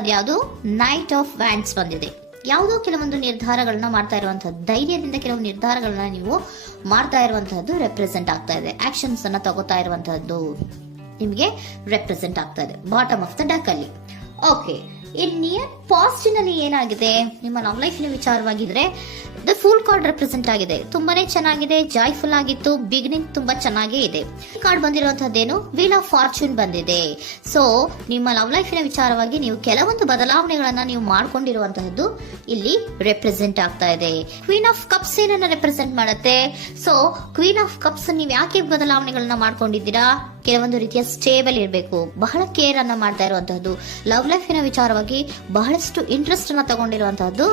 ಇರುವಂತಹದ್ದು ಯಾವುದು? Knight of wands ಬಂದಿದೆ. ಯಾವುದೋ ಕೆಲವೊಂದು ನಿರ್ಧಾರಗಳನ್ನ ಮಾಡ್ತಾ ಇರುವಂತಹದ್ದು, ಧೈರ್ಯದಿಂದ ಕೆಲವು ನಿರ್ಧಾರಗಳನ್ನ ನೀವು ಮಾಡ್ತಾ ಇರುವಂತಹದ್ದು ರೆಪ್ರೆಸೆಂಟ್ ಆಗ್ತಾ ಇದೆ. ಆಕ್ಷನ್ಸ್ ಅನ್ನ ತಗೋತಾ ಇರುವಂತಹದ್ದು ನಿಮಗೆ ರೆಪ್ರೆಸೆಂಟ್ ಆಗ್ತಾ ಇದೆ ಬಾಟಮ್ ಆಫ್ ದ ಡಕ್ ಅಲ್ಲಿ. ಓಕೆ, ಇನ್ ನಿಯರ್ ಪಾಸ್ಟಿನಲ್ಲಿ ಏನಾಗಿದೆ? ನಿಮ್ಮ ಲವ್ ಲೈಫಿನ ವಿಚಾರವಾಗಿದ್ರೆ ದ ಫೂಲ್ ಕಾರ್ಡ್ ರೆಪ್ರೆಸೆಂಟ್ ಆಗಿದೆ. ತುಂಬಾನೇ ಚೆನ್ನಾಗಿದೆ, ಜಾಯ್ಫುಲ್ ಆಗಿತ್ತು, ಬಿಗಿನಿಂಗ್ ತುಂಬಾ ಚೆನ್ನಾಗೇ ಇದೆ. ಕಾರ್ಡ್ ಬಂದಿರುವಂತಹದ್ದೇನು? ವೀಲ್ ಆಫ್ ಫಾರ್ಚೂನ್ ಬಂದಿದೆ. ಸೊ ನಿಮ್ಮ ಲವ್ ಲೈಫಿನ ವಿಚಾರವಾಗಿ ನೀವು ಕೆಲವೊಂದು ಬದಲಾವಣೆಗಳನ್ನ ನೀವು ಮಾಡ್ಕೊಂಡಿರುವಂತಹದ್ದು ಇಲ್ಲಿ ರೆಪ್ರೆಸೆಂಟ್ ಆಗ್ತಾ ಇದೆ. ಕ್ವೀನ್ ಆಫ್ ಕಪ್ಸ್ ಏನನ್ನ ರೆಪ್ರೆಸೆಂಟ್ ಮಾಡುತ್ತೆ? ಸೊ ಕ್ವೀನ್ ಆಫ್ ಕಪ್ಸ್ ನೀವು ಯಾಕೆ ಬದಲಾವಣೆಗಳನ್ನ ಮಾಡ್ಕೊಂಡಿದ್ದೀರಾ? ಕೆಲವೊಂದು ರೀತಿಯ ಸ್ಟೇಬಲ್ ಇರಬೇಕು, ಬಹಳ ಕೇರ್ ಅನ್ನ ಮಾಡ್ತಾ ಇರುವಂತಹದ್ದು, ಲವ್ ಲೈಫಿನ ವಿಚಾರವಾಗಿ ಬಹಳಷ್ಟು ಇಂಟ್ರೆಸ್ಟ್ ಅನ್ನ ತಗೊಂಡಿರುವಂತಹದ್ದು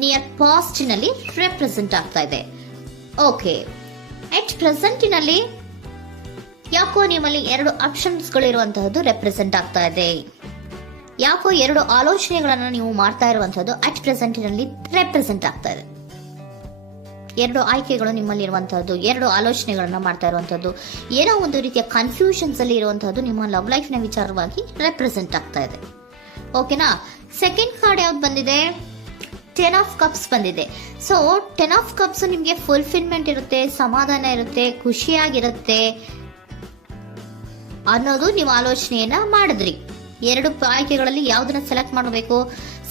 ನಿಯರ್ ಪಾಸ್ಟಿನಲ್ಲಿ ರೆಪ್ರೆಸೆಂಟ್ ಆಗ್ತಾ ಇದೆ. ಓಕೆ, ಎಟ್ ಪ್ರೆಸೆಂಟಿನಲ್ಲಿ ಯಾಕೋ ನಿಮ್ಮಲ್ಲಿ 2 ಆಪ್ಷನ್ಸ್ಗಳು ಇರುವಂತಹದ್ದು ರೆಪ್ರೆಸೆಂಟ್ ಆಗ್ತಾ ಇದೆ. ಯಾಕೋ 2 ಆಲೋಚನೆಗಳನ್ನ ನೀವು ಮಾಡ್ತಾ ಇರುವಂತಹದ್ದು ಅಟ್ ಪ್ರೆಸೆಂಟಿನಲ್ಲಿ ರೆಪ್ರೆಸೆಂಟ್ ಆಗ್ತಾ ಇದೆ. 2 ಆಯ್ಕೆಗಳು ನಿಮ್ಮಲ್ಲಿ ಇರುವಂತಹದ್ದು, 2 ಆಲೋಚನೆಗಳನ್ನ ಮಾಡ್ತಾ ಇರುವಂತಹದ್ದು, ಏನೋ ಒಂದು ರೀತಿಯ ಕನ್ಫ್ಯೂಷನ್ಸ್ ಅಲ್ಲಿ ಇರುವಂತಹದ್ದು ನಿಮ್ಮ ಲವ್ ಲೈಫ್ ನ ವಿಚಾರವಾಗಿ ರೆಪ್ರೆಸೆಂಟ್ ಆಗ್ತಾ ಇದೆ. ಓಕೆನಾ? ಸೆಕೆಂಡ್ ಕಾರ್ಡ್ ಯಾವ್ದು ಬಂದಿದೆ? 10 ಆಫ್ ಕಪ್ಸ್ ಬಂದಿದೆ. ಸೊ 10 ಆಫ್ ಕಪ್ಸ್ ನಿಮ್ಗೆ ಫುಲ್ಫಿಲ್ಮೆಂಟ್ ಇರುತ್ತೆ, ಸಮಾಧಾನ ಇರುತ್ತೆ, ಖುಷಿಯಾಗಿರುತ್ತೆ ಅನ್ನೋದು ನೀವು ಆಲೋಚನೆಯನ್ನ ಮಾಡಿದ್ರಿ. 2 ಆಯ್ಕೆಗಳಲ್ಲಿ ಯಾವ್ದನ್ನ ಸೆಲೆಕ್ಟ್ ಮಾಡಬೇಕು?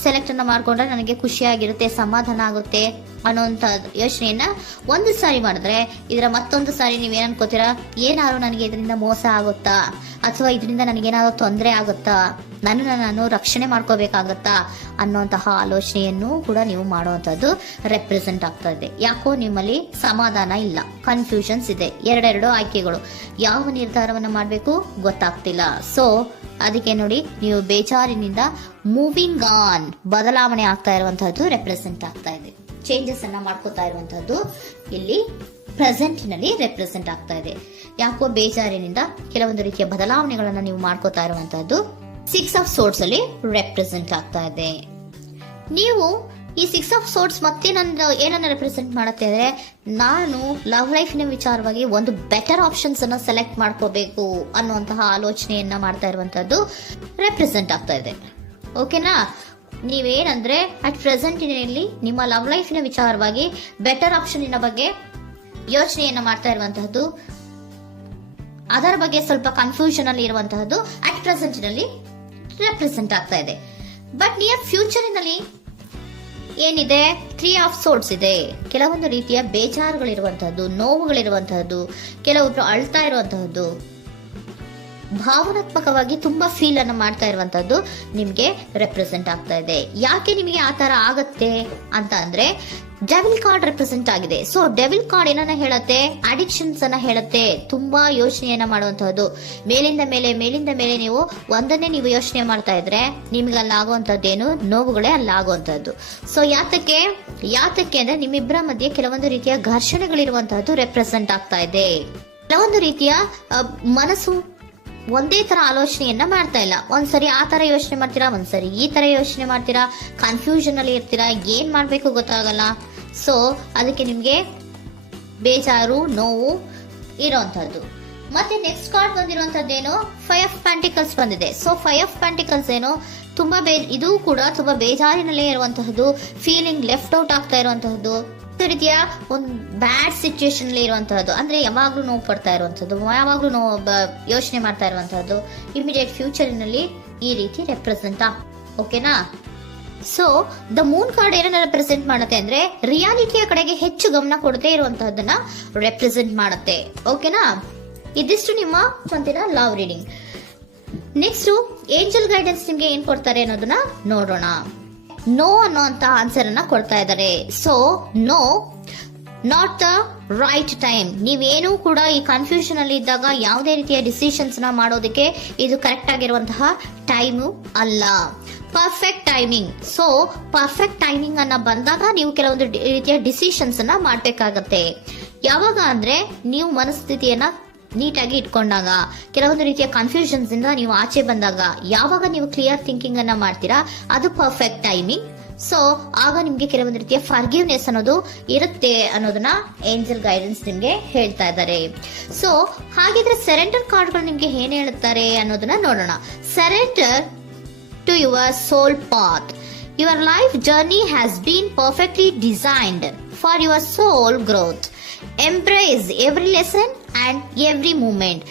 ಸೆಲೆಕ್ಟ್ ಅನ್ನ ಮಾಡ್ಕೊಂಡ್ರೆ ನನಗೆ ಖುಷಿಯಾಗಿರುತ್ತೆ, ಸಮಾಧಾನ ಆಗುತ್ತೆ ಅನ್ನೋಂಥ ಯೋಚನೆಯನ್ನ ಒಂದು ಸಾರಿ ಮಾಡಿದ್ರೆ, ಇದರ ಮತ್ತೊಂದು ಸಾರಿ ನೀವೇನ್ ಅನ್ಕೋತೀರಾ? ಏನಾದ್ರು ನನಗೆ ಇದರಿಂದ ಮೋಸ ಆಗುತ್ತಾ, ಅಥವಾ ಇದರಿಂದ ನನಗೇನಾದ್ರು ತೊಂದರೆ ಆಗುತ್ತಾ, ನಾನು ರಕ್ಷಣೆ ಮಾಡ್ಕೋಬೇಕಾಗತ್ತಾ ಅನ್ನೋಂತಹ ಆಲೋಚನೆಯನ್ನು ಕೂಡ ನೀವು ಮಾಡುವಂತದ್ದು ರೆಪ್ರೆಸೆಂಟ್ ಆಗ್ತಾ ಇದೆ. ಯಾಕೋ ನಿಮ್ಮಲ್ಲಿ ಸಮಾಧಾನ ಇಲ್ಲ, ಕನ್ಫ್ಯೂಷನ್ಸ್ ಇದೆ, 2 ಆಯ್ಕೆಗಳು, ಯಾವ ನಿರ್ಧಾರವನ್ನ ಮಾಡಬೇಕು ಗೊತ್ತಾಗ್ತಿಲ್ಲ. ಸೊ ಅದಕ್ಕೆ ನೋಡಿ, ನೀವು ಬೇಜಾರಿನಿಂದ ಮೂವಿಂಗ್ ಆನ್, ಬದಲಾವಣೆ ಆಗ್ತಾ ಇರುವಂತಹದ್ದು ರೆಪ್ರೆಸೆಂಟ್ ಆಗ್ತಾ ಇದೆ. ಚೇಂಜಸ್ ಅನ್ನ ಮಾಡ್ಕೋತಾ ಇರುವಂತಹದ್ದು ಇಲ್ಲಿ ಪ್ರೆಸೆಂಟಿನಲ್ಲಿ ರೆಪ್ರೆಸೆಂಟ್ ಆಗ್ತಾ ಇದೆ. ಯಾಕೋ ಬೇಜಾರಿನಿಂದ ಕೆಲವೊಂದು ರೀತಿಯ ಬದಲಾವಣೆಗಳನ್ನ ನೀವು ಮಾಡ್ಕೋತಾ ಇರುವಂತಹದ್ದು 6 ಆಫ್ ಸೋರ್ಟ್ಸ್ ಅಲ್ಲಿ ರೆಪ್ರೆಸೆಂಟ್ ಆಗ್ತಾ ಇದೆ. ನೀವು ಈ 6 ಆಫ್ ಸೋರ್ಟ್ಸ್ ಮತ್ತೆ ಏನನ್ನ ರೆಪ್ರೆಸೆಂಟ್ ಮಾಡುತ್ತೆ ಅಂದ್ರೆ, ನಾನು ಲವ್ ಲೈಫಿನ ವಿಚಾರವಾಗಿ ಒಂದು ಬೆಟರ್ ಆಪ್ಷನ್ಸ್ ಅನ್ನ ಸೆಲೆಕ್ಟ್ ಮಾಡ್ಕೋಬೇಕು ಅನ್ನುವಂತಹ ಆಲೋಚನೆಯನ್ನ ಮಾಡ್ತಾ ಇರುವಂತಹದ್ದು ರೆಪ್ರೆಸೆಂಟ್ ಆಗ್ತಾ ಇದೆ. ಓಕೆನಾ? ನೀವೇನಂದ್ರೆ ಅಟ್ ಪ್ರೆಸೆಂಟಿನಲ್ಲಿ ನಿಮ್ಮ ಲವ್ ಲೈಫಿನ ವಿಚಾರವಾಗಿ ಬೆಟರ್ ಆಪ್ಷನ್ ಬಗ್ಗೆ ಯೋಚನೆಯನ್ನ ಮಾಡ್ತಾ ಇರುವಂತಹದ್ದು, ಅದರ ಬಗ್ಗೆ ಸ್ವಲ್ಪ ಕನ್ಫ್ಯೂಷನ್ ಅಲ್ಲಿ ಇರುವಂತಹದ್ದು ಅಟ್ ಪ್ರೆಸೆಂಟಿನಲ್ಲಿ ರೆಪ್ರೆಸೆಂಟ್ ಆಗ್ತಾ ಇದೆ. ಬಟ್ ನಿಯರ್ ಫ್ಯೂಚರಿನಲ್ಲಿ ಏನಿದೆ? 3 ಆಫ್ ಸೋರ್ಟ್ಸ್ ಇದೆ. ಕೆಲವೊಂದು ರೀತಿಯ ಬೇಜಾರುಗಳಿರುವಂತಹದ್ದು, ನೋವುಗಳಿರುವಂತಹದ್ದು, ಕೆಲವೊಬ್ರು ಅಳ್ತಾ ಇರುವಂತಹದ್ದು, ಭಾವನಾತ್ಮಕವಾಗಿ ತುಂಬಾ ಫೀಲ್ ಅನ್ನು ಮಾಡ್ತಾ ಇರುವಂತಹದ್ದು ನಿಮ್ಗೆ ರೆಪ್ರೆಸೆಂಟ್ ಆಗ್ತಾ ಇದೆ. ಯಾಕೆ ನಿಮಗೆ ಆ ತರ ಆಗತ್ತೆ ಅಂತ ಅಂದ್ರೆ, ಡೆವಿಲ್ ಕಾರ್ಡ್ ರೆಪ್ರೆಸೆಂಟ್ ಆಗಿದೆ. ಸೊ ಡೆವಿಲ್ ಕಾರ್ಡ್ ಏನನ್ನ ಹೇಳತ್ತೆ? ಅಡಿಕ್ಷನ್ಸ್ ಅನ್ನ ಹೇಳತ್ತೆ. ತುಂಬಾ ಯೋಚನೆಯನ್ನ ಮಾಡುವಂತಹದ್ದು, ಮೇಲಿಂದ ಮೇಲೆ ನೀವು ಒಂದನ್ನೇ ನೀವು ಯೋಚನೆ ಮಾಡ್ತಾ ಇದ್ರೆ ನಿಮ್ಗೆ ಅಲ್ಲಾಗುವಂತದ್ದೇನು? ನೋವುಗಳೇ ಅಲ್ಲಾಗುವಂತಹದ್ದು. ಸೊ ಯಾತಕ್ಕೆ ಅಂದ್ರೆ ನಿಮ್ಮಿಬ್ಬರ ಮಧ್ಯೆ ಕೆಲವೊಂದು ರೀತಿಯ ಘರ್ಷಣೆಗಳಿರುವಂತಹದ್ದು ರೆಪ್ರೆಸೆಂಟ್ ಆಗ್ತಾ ಇದೆ. ಕೆಲವೊಂದು ರೀತಿಯ ಮನಸ್ಸು ಒಂದೇ ತರ ಆಲೋಚನೆಯನ್ನ ಮಾಡ್ತಾ ಇಲ್ಲ. ಒಂದ್ಸರಿ ಆ ತರ ಯೋಚನೆ ಮಾಡ್ತೀರಾ, ಒಂದ್ಸರಿ ಈ ತರ ಯೋಚನೆ ಮಾಡ್ತೀರಾ, ಕನ್ಫ್ಯೂಷನ್ ಅಲ್ಲಿ ಇರ್ತೀರಾ, ಏನ್ ಮಾಡ್ಬೇಕು ಗೊತ್ತಾಗಲ್ಲ. ಸೊ ಅದಕ್ಕೆ ನಿಮ್ಗೆ ಬೇಜಾರು, ನೋವು ಇರೋಂಥದ್ದು. ಮತ್ತೆ ನೆಕ್ಸ್ಟ್ ಕಾರ್ಡ್ ಬಂದಿರುವಂತದ್ದೇನು? 5 ಆಫ್ ಪ್ಯಾಂಟಿಕಲ್ಸ್ ಬಂದಿದೆ. ಸೊ 5 ಆಫ್ ಪ್ಯಾಂಟಿಕಲ್ಸ್ ಏನು? ತುಂಬಾ ಇದು ಕೂಡ ತುಂಬಾ ಬೇಜಾರಿನಲ್ಲೇ ಇರುವಂತಹದ್ದು, ಫೀಲಿಂಗ್ ಲೆಫ್ಟ್ ಔಟ್ ಆಗ್ತಾ ಇರುವಂತಹದ್ದು, ರೀತಿಯ ಒಂದು ಬ್ಯಾಡ್ ಸಿಚುಯೇಷನ್ ಅಲ್ಲಿ ಇರುವಂತಹದ್ದು, ಅಂದ್ರೆ ಯಾವಾಗ್ಲೂ ನೋವು ಪಡ್ತಾ ಇರುವಂತಹದ್ದು, ಯಾವಾಗ್ಲೂ ಯೋಚನೆ ಮಾಡ್ತಾ ಇರುವಂತಹದ್ದು, ಇಮಿಡಿಯೇಟ್ ಫ್ಯೂಚರಿನಲ್ಲಿ ಈ ರೀತಿ ರೆಪ್ರೆಸೆಂಟ್. ಓಕೆನಾ? ಸೊ ದ ಮೂನ್ ಕಾರ್ಡ್ ಏನನ್ನ ರೆಪ್ರೆಸೆಂಟ್ ಮಾಡುತ್ತೆ ಅಂದ್ರೆ, ರಿಯಾಲಿಟಿಯ ಕಡೆಗೆ ಹೆಚ್ಚು ಗಮನ ಕೊಡದೇ ಇರುವಂತಹದ್ದನ್ನ ರೆಪ್ರೆಸೆಂಟ್ ಮಾಡುತ್ತೆ. ಓಕೆನಾ? ಇದಿಷ್ಟು ನಿಮ್ಮ ಸ್ವಂತಿನ love reading. Next angel guidance ನಿಮ್ಗೆ ಏನ್ ಕೊಡ್ತಾರೆ ಅನ್ನೋದನ್ನ ನೋಡೋಣ. ನೋ ಅನ್ನೋಂತ ಆನ್ಸರ್ ಅನ್ನ ಕೊಡ್ತಾ ಇದ್ದಾರೆ. So no, not the right time. ನೀವೇನು ಕೂಡ ಈ ಕನ್ಫ್ಯೂಷನ್ ಅಲ್ಲಿ ಇದ್ದಾಗ ಯಾವುದೇ ರೀತಿಯ ಡಿಸಿಷನ್ಸ್ ನ ಮಾಡೋದಕ್ಕೆ ಇದು ಕರೆಕ್ಟ್ ಆಗಿರುವಂತಹ ಟೈಮು ಅಲ್ಲ. Perfect timing. So perfect timing ಅನ್ನ ಬಂದಾಗ ನೀವು ಕೆಲವೊಂದು ರೀತಿಯ ಡಿಸಿಷನ್ಸ್ ಅನ್ನ ಮಾಡ್ಬೇಕಾಗತ್ತೆ. ಯಾವಾಗ ಅಂದ್ರೆ ನೀವು ಮನಸ್ಥಿತಿಯನ್ನ ನೀಟಾಗಿ ಇಟ್ಕೊಂಡಾಗ, ಕೆಲವೊಂದು ರೀತಿಯ ಕನ್ಫ್ಯೂಷನ್ಸ್ ಇಂದ ನೀವು ಆಚೆ ಬಂದಾಗ, ಯಾವಾಗ ನೀವು ಕ್ಲಿಯರ್ ಥಿಂಕಿಂಗ್ ಅನ್ನ ಮಾಡ್ತೀರಾ ಅದು ಪರ್ಫೆಕ್ಟ್ ಟೈಮಿಂಗ್. ಸೊ ಆಗ ನಿಮ್ಗೆ ಕೆಲವೊಂದು ರೀತಿಯ ಫರ್ಗಿವ್ನೆಸ್ ಅನ್ನೋದು ಇರುತ್ತೆ ಅನ್ನೋದನ್ನ ಏಂಜಲ್ ಗೈಡೆನ್ಸ್ ನಿಮ್ಗೆ ಹೇಳ್ತಾ ಇದ್ದಾರೆ. ಸೊ ಹಾಗಿದ್ರೆ ಸರೆಂಡರ್ ಕಾರ್ಡ್ಗಳು ನಿಮ್ಗೆ ಏನ್ ಹೇಳುತ್ತಾರೆ ಅನ್ನೋದನ್ನ ನೋಡೋಣ. Surrender to your soul path. Your life journey has been perfectly designed for your soul growth. Embrace every lesson and every moment.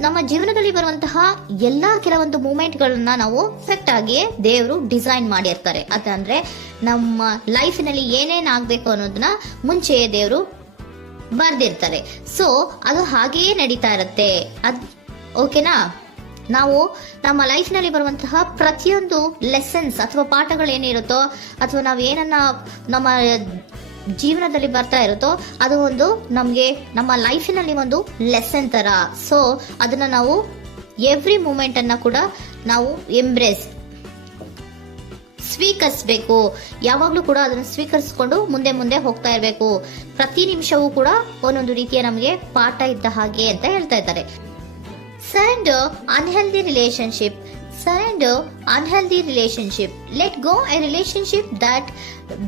ನಮ್ಮ ಜೀವನದಲ್ಲಿ ಬರುವಂತಹ ಎಲ್ಲಾ ಕೆಲವೊಂದು ಮೂಮೆಂಟ್ಗಳನ್ನ ನಾವು ಪರ್ಫೆಕ್ಟ್ ಆಗಿ ದೇವರು ಡಿಸೈನ್ ಮಾಡಿರ್ತಾರೆ. ಅದಂದ್ರೆ ನಮ್ಮ ಲೈಫಿನಲ್ಲಿ ಏನೇನ್ ಆಗ್ಬೇಕು ಅನ್ನೋದನ್ನ ಮುಂಚೆಯೇ ದೇವರು ಬರ್ದಿರ್ತಾರೆ. ಸೊ ಅದು ಹಾಗೆಯೇ ನಡೀತಾ ಇರುತ್ತೆ. ಓಕೆನಾ? ನಾವು ನಮ್ಮ ಲೈಫ್ನಲ್ಲಿ ಬರುವಂತಹ ಪ್ರತಿಯೊಂದು ಲೆಸನ್ಸ್ ಅಥವಾ ಪಾಠಗಳೇನಿರುತ್ತೋ ಅಥವಾ ನಾವು ಏನನ್ನ ನಮ್ಮ ಜೀವನದಲ್ಲಿ ಬರ್ತಾ ಇರುತ್ತೋ ಅದು ಒಂದು ನಮಗೆ ನಮ್ಮ ಲೈಫಿನಲ್ಲಿ ಒಂದು ಲೆಸನ್ ತರ. ಸೊ ಅದನ್ನ ನಾವು ಎವ್ರಿ ಮೂಮೆಂಟ್ ಅನ್ನ ಕೂಡ ನಾವು ಎಂಬ್ರೇಸ್ ಸ್ವೀಕರಿಸಬೇಕು. ಯಾವಾಗ್ಲೂ ಕೂಡ ಅದನ್ನು ಸ್ವೀಕರಿಸಿಕೊಂಡು ಮುಂದೆ ಮುಂದೆ ಹೋಗ್ತಾ ಇರಬೇಕು. ಪ್ರತಿ ನಿಮಿಷವೂ ಕೂಡ ಒಂದೊಂದು ರೀತಿಯ ನಮಗೆ ಪಾಠ ಇದ್ದ ಹಾಗೆ ಅಂತ ಹೇಳ್ತಾ ಇದ್ದಾರೆ. Surrender unhealthy relationship. Surrender unhealthy relationship. Let go a relationship that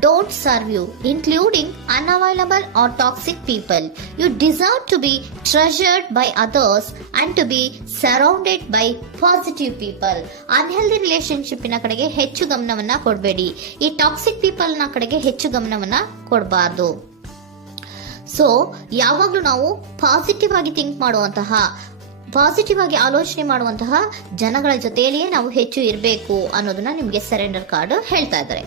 don't serve you, including unavailable or toxic people. You deserve to be treasured by others and to be surrounded by positive people. Unhealthy relationship ನ ಕಡೆಗೆ ಹೆಚ್ಚು ಗಮನವನ್ನ ಕೊಡಬೇಡಿ. ಈ toxic people ನ ಕಡೆಗೆ ಹೆಚ್ಚು ಗಮನವನ್ನ ಕೊಡಬಾರ್ದು. So ಯಾವಾಗ್ಲೂ ನಾವು ಪಾಸಿಟಿವ್ ಆಗಿ ಥಿಂಕ್ ಮಾಡುವಂತಹ, ಪಾಸಿಟಿವ್ ಆಗಿ ಆಲೋಚನೆ ಮಾಡುವಂತಹ ಜನಗಳ ಜೊತೆಯಲ್ಲಿಯೇ ನಾವು ಹೆಚ್ಚು ಇರಬೇಕು ಅನ್ನೋದನ್ನ ನಿಮ್ಗೆ ಸರೆಂಡರ್ ಕಾರ್ಡ್ ಹೇಳ್ತಾ ಇದ್ದಾರೆ.